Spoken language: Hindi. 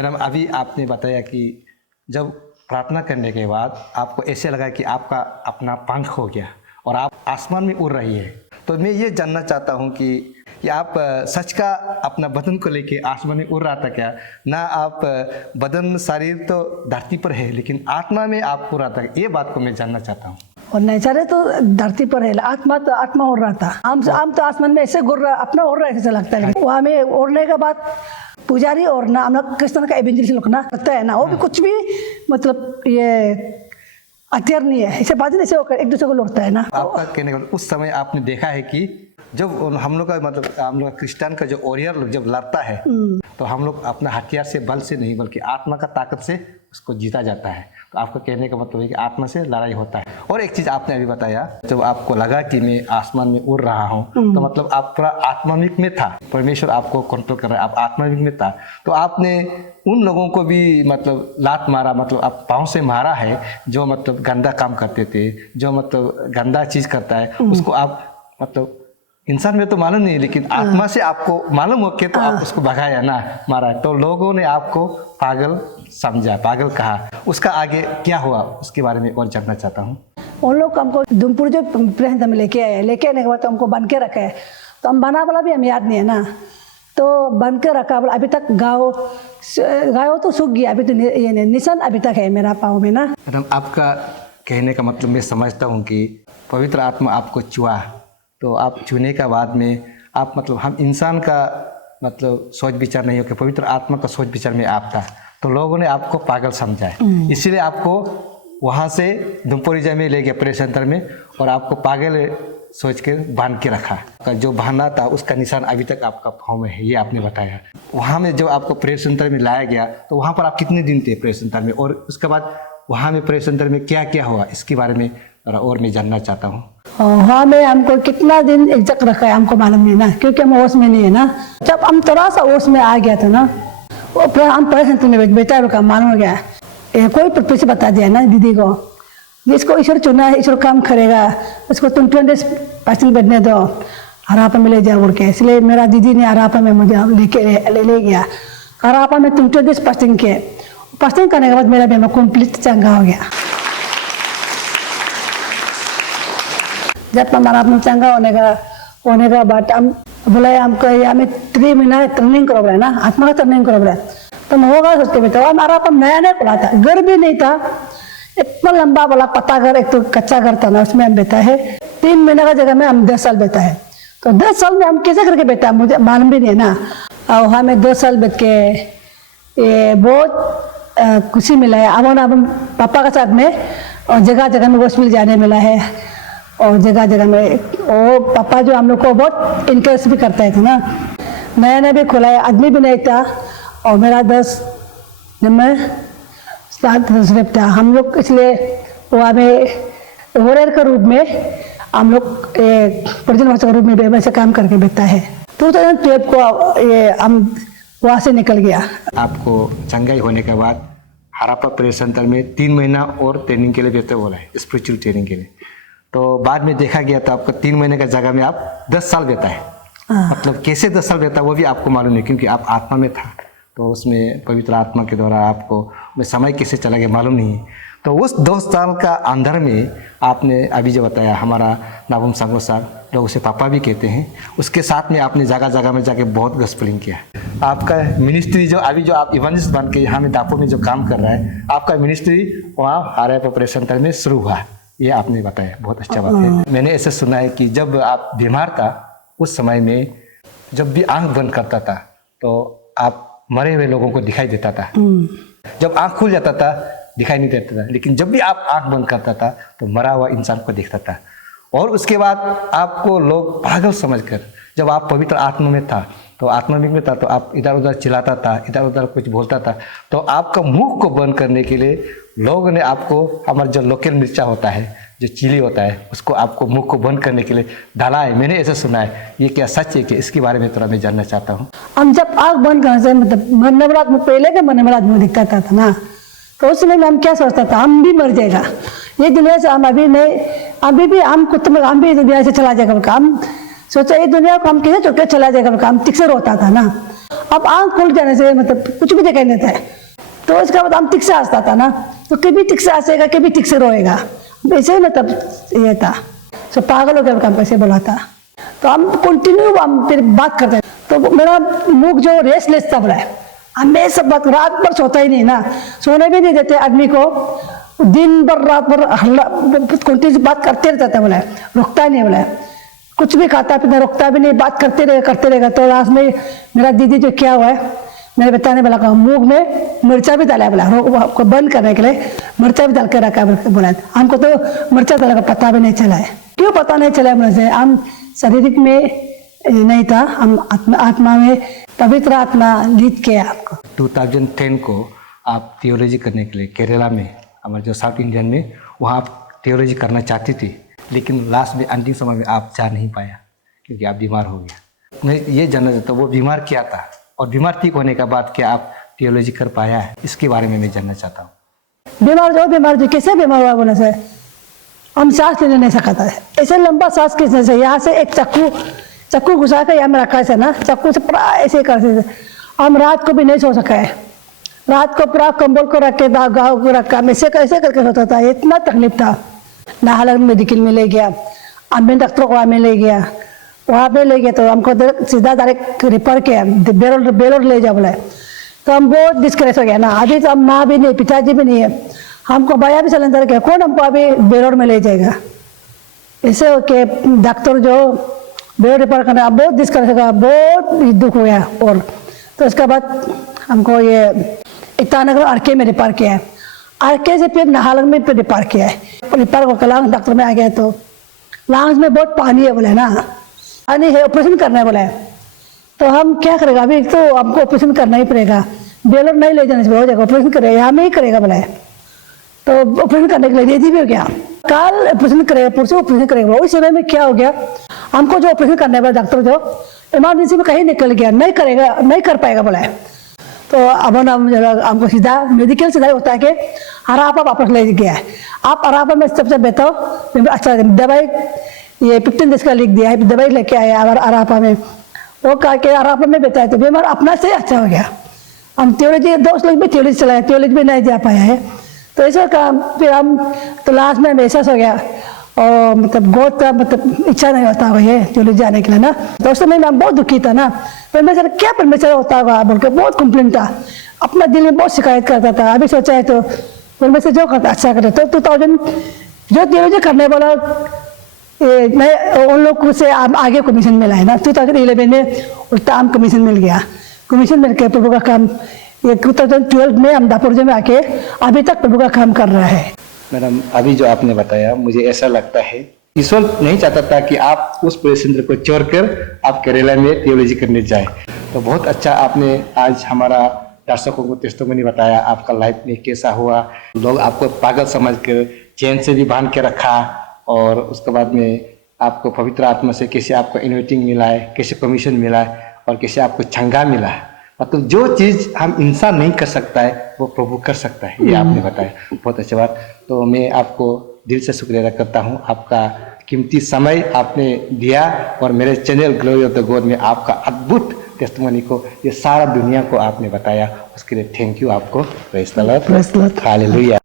मैडम अभी आपने बताया कि जब प्रार्थना करने के बाद आपको ऐसे लगा कि आपका अपना पंख हो गया और आप आसमान में उड़ रही है, तो मैं ये जानना चाहता हूँ कि आप सच का अपना बदन को लेके आसमान में उड़ रहा था क्या? ना आप बदन शरीर तो धरती पर है लेकिन आत्मा में आप उड़ रहा था, ये बात को मैं जानना चाहता हूँ। और नेचर तो धरती पर है, आत्मा तो आत्मा उड़ रहा था। हम तो आसमान में ऐसे गुर रहा, अपना उड़ रहा है ऐसा लगता है। वहाँ में उड़ने के बाद पुजारी और ना हम लोग क्रिश्चियन का एवेंजलिस्ट लोग ना करता है ना, वो भी कुछ भी मतलब ये हथियार नहीं है, ऐसे बात ऐसे होकर एक दूसरे को लौटता है ना। आपका कहने का उस समय आपने देखा है कि जब हम लोग का मतलब हम लोग क्रिश्चियन का जो वॉरियर लोग जब लड़ता है तो हम लोग अपना हथियार से बल से नहीं बल्कि आत्मा का ताकत से उसको जीता जाता है। तो आपका कहने का मतलब है कि आत्मा से लड़ाई होता है। और एक चीज़ आपने अभी बताया, जब आपको लगा कि मैं आसमान में उड़ रहा हूँ तो मतलब आप पूरा आत्माविक में था, परमेश्वर आपको कंट्रोल कर रहा है, आप आत्माविक में था। तो आपने उन लोगों को भी मतलब लात मारा, मतलब आप पाँव से मारा है जो मतलब गंदा काम करते थे, जो मतलब गंदा चीज़ करता है, उसको आप मतलब इंसान में तो मालूम नहीं लेकिन आत्मा से आपको मालूम हो के तो आप उसको भगाया ना, मारा। तो लोगों ने आपको पागल समझा, पागल कहा। उसका आगे क्या हुआ उसके बारे में और जानना चाहता हूँ। उन लोग हमको दुमपुर जो प्रेस में लेके आए, लेके आने के बाद तो हमको बन के रखा है। तो हम बना वाला भी हम याद नहीं है ना, तो बन के रखा। अभी तक गाँव तो सूख गया, अभी तो ये निशान अभी तक है मेरा पाँव में ना। मैडम आपका कहने का मतलब मैं समझता हूँ कि पवित्र आत्मा आपको छुआ, तो आप छूने का बाद में आप मतलब हम इंसान का मतलब सोच विचार नहीं हो कि पवित्र आत्मा का सोच विचार में आप था, तो लोगों ने आपको पागल समझा है, इसीलिए आपको वहाँ से दुमपोरिजा में ले गया प्रेस सेंटर में और आपको पागल सोच के बांध के रखा। जो बहाना था उसका निशान अभी तक आपका पाँव में है, ये आपने बताया। वहाँ में जब आपको प्रेस सेंटर में लाया गया तो वहाँ पर आप कितने दिन थे प्रेस सेंटर में, और उसके बाद वहाँ में प्रेस सेंटर में क्या क्या हुआ इसके बारे में और मैं जानना चाहता हूँ। वहाँ में हमको कितना दिन एग्जैक्ट रखा है हमको मालूम नहीं ना, क्योंकि हम होश में नहीं है ना। जब हम थोड़ा सा होश में आ गया था ना, वो फिर हम प्रेस सेंटर में बेटा का मालूम हो गया, कोई प्रोफेसर बता दिया ना दीदी को, जिसको ईश्वर चुना है ईश्वर काम करेगा, उसको तुम 20 पर्सेंट बैठने दो, हरापा में ले जाओ उड़ के। इसलिए मेरा दीदी ने हरापा में मुझे ले गया। हरापा में तुम 20% के पर्सेंट करने के बाद मेरा बीमा कंप्लीट चंगा हो गया। जब हमारा अपना चंगा होने का बाद हम बोला हमको हमें 3 महीना ट्रेनिंग करो बोला ना, आत्मा का ट्रेनिंग करो बोला। तो हम होगा सोचते बेटा, हमारा अपन नया नया खुला था, घर भी नहीं था, इतना लंबा वाला पत्ता घर, एक तो कच्चा घर था ना, उसमें हम बेटा है। 3 महीने का जगह में हम 10 साल बेटा है। तो 10 साल में हम कैसे करके बेटा मुझे मालूम भी नहीं है ना। और हमें 2 साल बैठ के ये बहुत खुशी मिला है। अब पापा के साथ में और जगह जगह में हॉस्पिटल जाने मिला है, और जगह जगह में वो पापा जो हम लोग को बहुत इनकरेज भी करता है ना। नया नया भी खुला है, आदमी भी नहीं था, और मेरा 10 जब मैं 7 था हम लोग, इसलिए वो हमें वॉरियर के रूप में हम लोग प्रेजेंट के रूप में वैसे काम करके बेचता है। 2012 को ये हम वहाँ से निकल गया। आपको चंगाई होने के बाद हरापा प्रेस सेंटर में 3 महीना और ट्रेनिंग के लिए बेहतर बोला है, स्पिरिचुअल ट्रेनिंग के लिए। तो बाद में देखा गया तो आपका 3 महीने का जगह में आप 10 साल बेता है। मतलब कैसे 10 साल बेता वो भी आपको मालूम नहीं, क्योंकि आप आत्मा में था, तो उसमें पवित्र आत्मा के द्वारा आपको में समय कैसे चला गया मालूम नहीं। तो उस 2 साल का अंदर में आपने अभी जो बताया, हमारा नाबुम संगो साहब, लोग उसे पापा भी कहते हैं, उसके साथ में आपने जगह जगह में जाके बहुत गॉस्पेलिंग किया। आपका मिनिस्ट्री जो अभी जो आप इवेंजलिस्ट बन के यहाँ में दापो में जो काम कर रहा है, आपका मिनिस्ट्री वहाँ हरापा प्रेस सेंटर में शुरू हुआ, ये आपने बताया, बहुत अच्छा बात है। मैंने ऐसे सुना है कि जब आप बीमार था उस समय में जब भी आंख बंद करता था तो आप मरे हुए लोगों को दिखाई देता था, जब आंख खुल जाता था दिखाई नहीं देता था, लेकिन जब भी आप आंख बंद करता था तो मरा हुआ इंसान को दिखता था। और उसके बाद आपको लोग पागल समझकर, जब आप पवित्र आत्मा में था तो आत्माविक में था, तो आप इधर उधर चिल्लाता था, इधर उधर कुछ बोलता था, तो आपका मुंह को बंद करने के लिए लोगों ने आपको, हमारा जो लोकल मिर्चा होता है, जो चिली होता है, उसको आपको मुंह को बंद करने के लिए डाला है। मैंने ऐसा सुना है, ये क्या सच है कि इसके बारे में थोड़ा मैं जानना चाहता हूँ। हम जब आँख बंद करने से मतलब मरने वाला आदमी, पहले के मरने वाला आदमी दिखता था ना, तो उस समय में हम क्या सोचता था, हम भी मर जाएगा, ये दुनिया से हम अभी नहीं, अभी भी हम हम भी दुनिया से चला जाएगा। हम सोचा ये दुनिया को हम कैसे छोड़ के चला जाएगा, हम तिक्सर होता था ना। अब आंख खुल जाने से मतलब कुछ भी दिखाई नहीं देता है। तो इसका मतलब हम ठीक से हंसता था ना, तो कभी ठीक से हंसेगा, कभी ठीक से रोएगा, ऐसे ही मतलब ये था। तो पागल हो गया काम कैसे बोला था। तो हम कंटिन्यू हम फिर बात करते हैं। तो मेरा मुख जो रेस्टलेस था बोला है, हमें सब बात, रात भर सोता ही नहीं ना, सोने भी नहीं देते आदमी को, दिन भर रात भर हल्ला कंटिन्यू बात करते रहता था बोला है, रुकता ही नहीं बोला है, कुछ भी खाता पीता रुकता भी नहीं, बात करते रहेगा। तो लास्ट में मेरा दीदी जो क्या हुआ है, मैंने बताने वाला कहा, मुंह में मिर्चा भी डाला है बोला, आपको बंद करने के लिए मिर्चा भी डाल के रखा है बोला। हमको तो मिर्चा डाला का पता भी नहीं चला है। क्यों पता नहीं चला मुझे? हम शारीरिक में नहीं था, हम आत्मा में, पवित्र आत्मा लीड किया आपको। 2010 को आप थियोलॉजी करने के लिए केरला में, हमारे जो साउथ इंडियन में, वहाँ आप थियोलॉजी करना चाहती थी, लेकिन लास्ट में अंतिम समय में आप जा नहीं पाया क्योंकि आप बीमार हो गया। मैं ये जानना चाहता हूँ वो बीमार क्या था, और बीमार ठीक होने के बाद क्या आप थियोलॉजी कर पाया है, इसके बारे में मैं जानना चाहता हूँ। बीमार जो कैसे बीमार हुआ बोले से, हम सांस लेने नहीं सकता है, ऐसे लंबा सांस कैसे से, यहाँ से एक चक्कू घुसा कर यहाँ में रखा है ना, चक्कू से पूरा ऐसे करते थे। हम रात को भी नहीं सो सका है, रात को पूरा कंबल को रख के गाँव को रखा, ऐसे कैसे करके सोता था, इतना तकलीफ था। नाहरलगुन मेडिकल में ले गया, अम्बेन डॉक्टर को में ले गया, वहाँ पे ले गया तो हमको सीधा डायरेक्ट रेफर किया, बेलोर ले जा बोला। तो हम बहुत डिस्करेज हो गया ना, अभी तो हम माँ भी नहीं, पिताजी भी नहीं है, हमको भैया भी सिलेंडर किया, कौन हमको अभी बेलोर में ले जाएगा। ऐसे हो के डॉक्टर जो बेलोर रेफर करना, बहुत डिस्करेज हो गया, बहुत दुख हो गया। और तो उसके बाद हमको ये ईटानगर आरके में रेफर किया है, आरके से फिर नाहरलगुन में फिर रेफर किया है। रेफर को कलांग डॉक्टर में आ गया तो लांग्स में बहुत पानी है बोले ना, पानी है, ऑपरेशन करना है बोले। तो हम क्या करेगा, अभी तो हमको ऑपरेशन करना ही पड़ेगा, बेलोर नहीं ले जाने से हो जाएगा, ऑपरेशन करेगा यहाँ में ही करेगा बोले। तो ऑपरेशन करने के लिए रेडी भी हो गया, कल ऑपरेशन करेगा, परसों ऑपरेशन करेगा। उस समय में क्या हो गया, हमको जो ऑपरेशन करने वाला डॉक्टर जो इमरजेंसी में कहीं निकल गया, नहीं कर पाएगा बोला है। तो अब हमको सीधा मेडिकल से होता है कि हरापा वापस ले गया है। आप हरापा में सबसे बेहतर अच्छा दवाई, ये 15 डेज का लिख दिया है, दवाई लेके आया हरापा में, वो कहा कि हरापा में बेहतर है। तो बीमार अपना से अच्छा हो गया। हम थियोलॉजी दोस्त लोग भी थियोलॉजी चलाए, थियोलॉजी भी नहीं जा पाया है। तो ऐसा काम फिर हम तो लास्ट में एहसास हो गया, और मतलब बहुत का मतलब इच्छा नहीं होता है ये थियोलॉजी जाने के लिए ना। दोस्तों में मैं बहुत दुखी था ना, परमेश्वर क्या परमेश्वर होता होगा बोल के बहुत कंप्लेन था, अपना दिल में बहुत शिकायत करता था। अभी सोचा है तो परमेश्वर जो करता अच्छा करे। तो 2000 जो थियोलॉजी करने वाला मैं उन लोग से आगे कमीशन मिला है ना, 2011 में उल्टा हम कमीशन मिल गया। कमीशन मिल के प्रभु का काम ये 2012 में हम दापुरजे में आके अभी तक प्रभु का काम कर रहा है। मैडम अभी जो आपने बताया, मुझे ऐसा लगता है ईश्वर नहीं चाहता था कि आप उस परिश्रम को छोड़कर आप केरला में थियोलॉजी करने जाए। तो बहुत अच्छा आपने आज हमारा दर्शकों को टेस्टिमनी बताया, आपका लाइफ में कैसा हुआ, लोग आपको पागल समझकर चैन से भी बांध के रखा, और उसके बाद में आपको पवित्र आत्मा से कैसे आपको इन्वाइटिंग मिला है, कैसे कमीशन मिला है, और कैसे आपको चंगा मिला है। मतलब जो चीज़ हम इंसान नहीं कर सकता है वो प्रभु कर सकता है, ये आपने बताया, बहुत अच्छी बात। तो मैं आपको दिल से शुक्रिया अदा करता हूँ, आपका कीमती समय आपने दिया, और मेरे channel glory of the God में आपका अद्भुत टेस्टिमनी को, ये सारा दुनिया को आपने बताया, उसके लिए थैंक यू आपको। Praise the Lord, hallelujah.